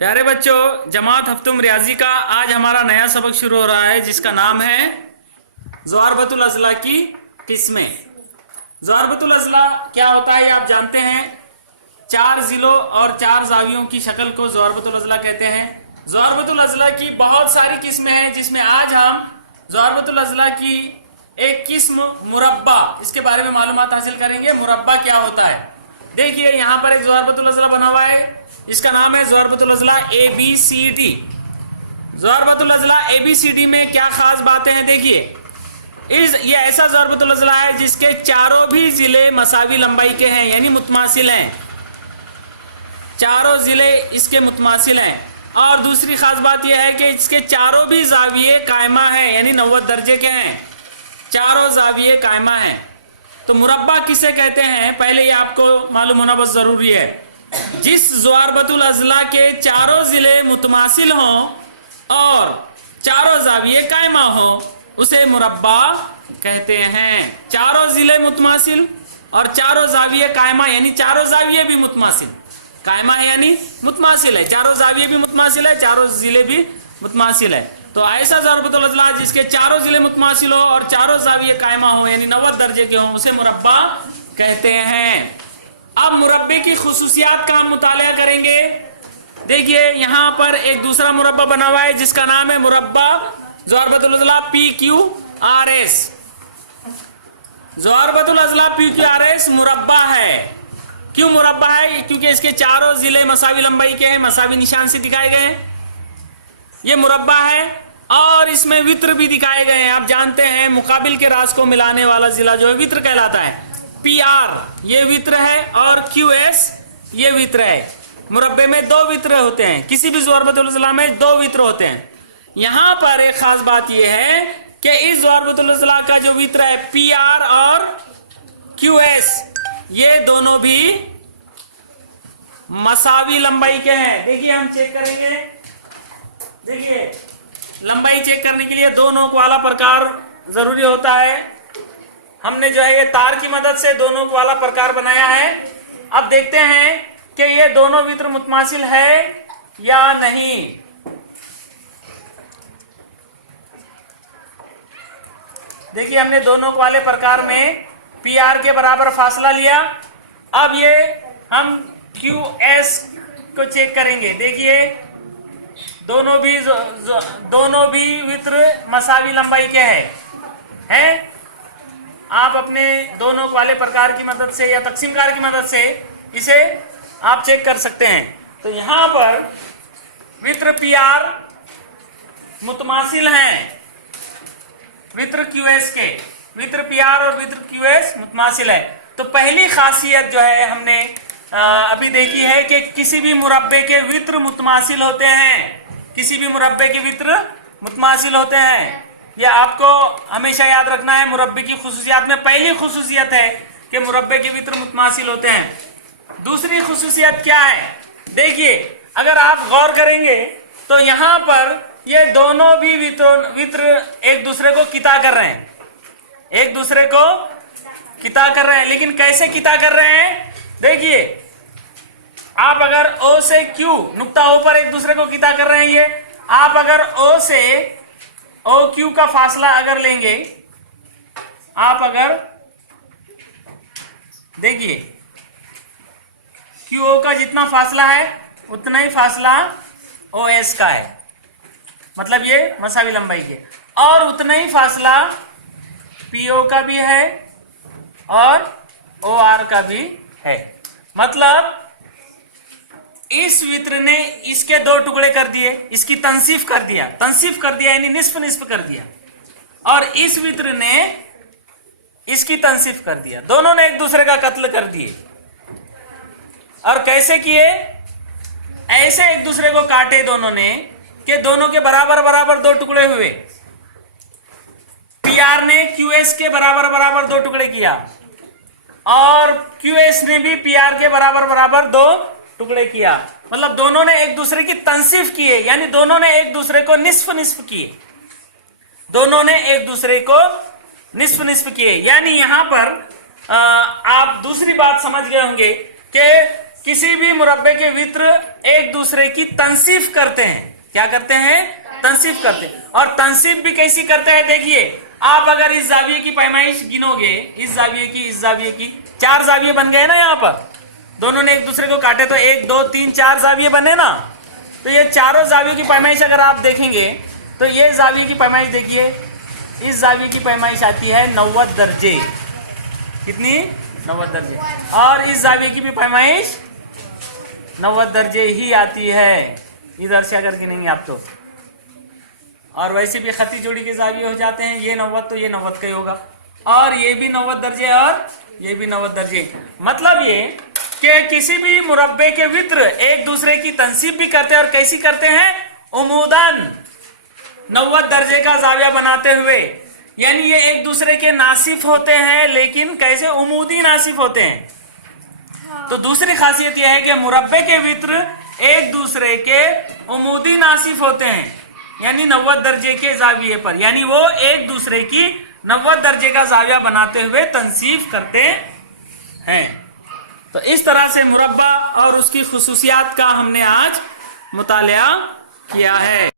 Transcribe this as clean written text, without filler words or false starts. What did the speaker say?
प्यारे बच्चों, जमात हफ्तुम रियाजी का आज हमारा नया सबक शुरू हो रहा है जिसका नाम है ज़वारबतुल अज़ला की किस्में। ज़वारबतुल अज़ला क्या होता है आप जानते हैं। चार जिलों और चार जावियों की शक्ल को ज़वारबतुल अज़ला कहते हैं। ज़वारबतुल अज़ला की बहुत सारी किस्में हैं जिसमें आज हम ज़वारबतुल अज़ला की एक किस्म मुरब्बा, इसके बारे में मालूमात हासिल करेंगे। मुरब्बा क्या होता है, देखिए यहाँ पर एक ज़वारबतुल अज़ला बना हुआ है, इसका नाम है ज़वारबतुल अज़ला ABCD। ज़वारबतुल अज़ला ABCD में क्या खास बातें हैं, देखिए ये ऐसा ज़वारबतुल अज़ला है जिसके चारों भी जिले मसावी लंबाई के हैं, यानी मुतमासिल हैं। चारों जिले इसके मुतमासिल हैं। और दूसरी खास बात यह है कि इसके चारों भी जाविये कायमा हैं, यानी 90 दर्जे के हैं। चारों जाविये कायमा हैं। तो मुरब्बा किसे कहते हैं, पहले ये आपको मालूम होना बहुत जरूरी है। जिस ज़वारबतुल अज़ला के चारों जिले मुतमासिल हों और चारों जाविये कायमा हों उसे मुरब्बा कहते हैं। चारों जिले मुतमासिल और चारों जाविये कायमा, यानी चारों जाविये भी मुतमासिल। कायमा है यानी मुतमासिल है, चारों जाविये भी मुतमासिल है, चारों जिले भी मुतमासिल है। तो ऐसा ज़वारबतुल अज़ला जिसके चारों जिले मुतमासिल हो और चारों जाविये कायमा हो, यानी 90 दर्जे के हों, उसे मुरब्बा कहते हैं। अब मुरब्बे की खुसूसियात का हम मुतालिया करेंगे। देखिए यहाँ पर एक दूसरा मुरब्बा बना हुआ है जिसका नाम है मुरब्बा ज़वारबतुल अज़ला PQRS। ज़वारबतुल अज़ला PQRS मुरब्बा है। क्यों मुरब्बा है? क्योंकि इसके चारों जिले मसावी लंबाई के हैं, मसावी निशान से दिखाए गए हैं। ये मुरब्बा है और इसमें वित्र भी दिखाए गए हैं। आप जानते हैं मुकाबिल के रास को मिलाने वाला जिला जो है वित्र कहलाता है। PR ये वित्र है और QS ये वित्र है। मुरब्बे में दो वित्र होते हैं, किसी भी ज़वारबतुल अज़ला में दो वित्र होते हैं। यहां पर एक खास बात यह है कि इस ज़वारबतुल अज़ला का जो वित्र है PR और QS ये दोनों भी मसावी लंबाई के हैं। देखिए हम चेक करेंगे। देखिए लंबाई चेक करने के लिए दो नोक वाला प्रकार जरूरी होता है। हमने जो है ये तार की मदद से दो नोक वाला प्रकार बनाया है। अब देखते हैं कि ये दोनों वित्र मुतमासिल है या नहीं। देखिए हमने दो नोक वाले प्रकार में PR के बराबर फासला लिया। अब ये हम QS को चेक करेंगे। देखिए दोनों भी वित्र मसावी लंबाई के हैं। आप अपने दोनों वाले प्रकार की मदद से या तकसीमकार की मदद से इसे आप चेक कर सकते हैं। तो यहां पर वित्र PR मुतमासिल हैं वित्र QS के। वित्र PR और वित्र QS मुतमासिल है। तो पहली खासियत जो है हमने अभी देखी है कि किसी भी मुरब्बे के वित्र मुतमासिल होते हैं। किसी भी मुरब्बे के वित्र मुतमासिल होते हैं। यह आपको हमेशा याद रखना है। मुरब्बे की खुसूसियात में पहली खुसूसियत है कि मुरब्बे के वित्र मुतमासिल होते हैं। दूसरी खुसूसियत क्या है, देखिए अगर आप गौर करेंगे तो यहां पर ये दोनों भी वित्र एक दूसरे को किता कर रहे हैं। एक दूसरे को किता कर रहे हैं, लेकिन कैसे किता कर रहे हैं? देखिए आप अगर O से Q नुक्ता O पर एक दूसरे को किता कर रहे हैं। ये आप अगर O से OQ का फासला अगर लेंगे, आप अगर देखिए QO का जितना फासला है उतना ही फासला OS का है, मतलब ये मसावी लंबाई के, और उतना ही फासला PO का भी है और OR का भी है। मतलब इस वित्र ने इसके दो टुकड़े कर दिए, इसकी तंसीफ कर दिया यानी निस्फ कर दिया, और इस वित्र ने इसकी तंसीफ कर दिया। दोनों ने एक दूसरे का कत्ल कर दिए। और कैसे किए? ऐसे एक दूसरे को काटे दोनों ने कि दोनों के बराबर बराबर दो टुकड़े हुए। PR ने QS के बराबर बराबर दो टुकड़े किया और QS ने भी PR के बराबर बराबर दो टुकड़े किया। मतलब दोनों ने एक दूसरे की तंसीफ किए, यानी दोनों ने एक दूसरे को निस्फ किए। दोनों ने एक दूसरे को निस्फ किए। यानी यहां पर आप दूसरी बात समझ गए होंगे कि किसी भी मुरब्बे के वित्र एक दूसरे की तंसीफ करते हैं। क्या करते हैं? तंसीफ करते हैं। और तंसीफ भी कैसी करते हैं? देखिए, आप अगर इस जाविये की पैमाइश गिनोगे, इस जाविये की 4 जाविये बन गए ना, यहाँ पर दोनों ने एक दूसरे को काटे तो 1 2 3 4 जाविये बने ना। तो ये चारों जावियों की पैमाइश अगर आप देखेंगे तो ये जाविये की पैमाइश देखिए, इस जाविये की पैमाइश आती है 90 दर्जे। कितनी? 90 दर्जे। और इस जाविये की भी पैमाइश 90 दर्जे ही आती है। इधर से अगर गिनेंगे आप तो, और वैसे भी खती जोड़ी के जाविये हो जाते हैं। ये 90 तो ये 90 का ही होगा, और ये भी 90 दर्जे और ये भी 90 दर्जे। मतलब ये कि किसी भी मुरब्बे के वित्र एक दूसरे की तंसीब भी करते हैं। और कैसी करते हैं? उमूदन 90 दर्जे का जाविया बनाते हुए। यानी ये एक दूसरे के नासिफ होते हैं, लेकिन कैसे? उमूदी नासिफ होते हैं। तो दूसरी खासियत यह है कि मुरब्बे के वित्र एक दूसरे के उमूदी नासिफ होते हैं, यानी 90 दर्जे के जाविये पर। यानी वो एक दूसरे की 90 दर्जे का जाविया बनाते हुए तंसीफ करते हैं। तो इस तरह से मुरब्बा और उसकी खुसूसियात का हमने आज मुतालिया किया है।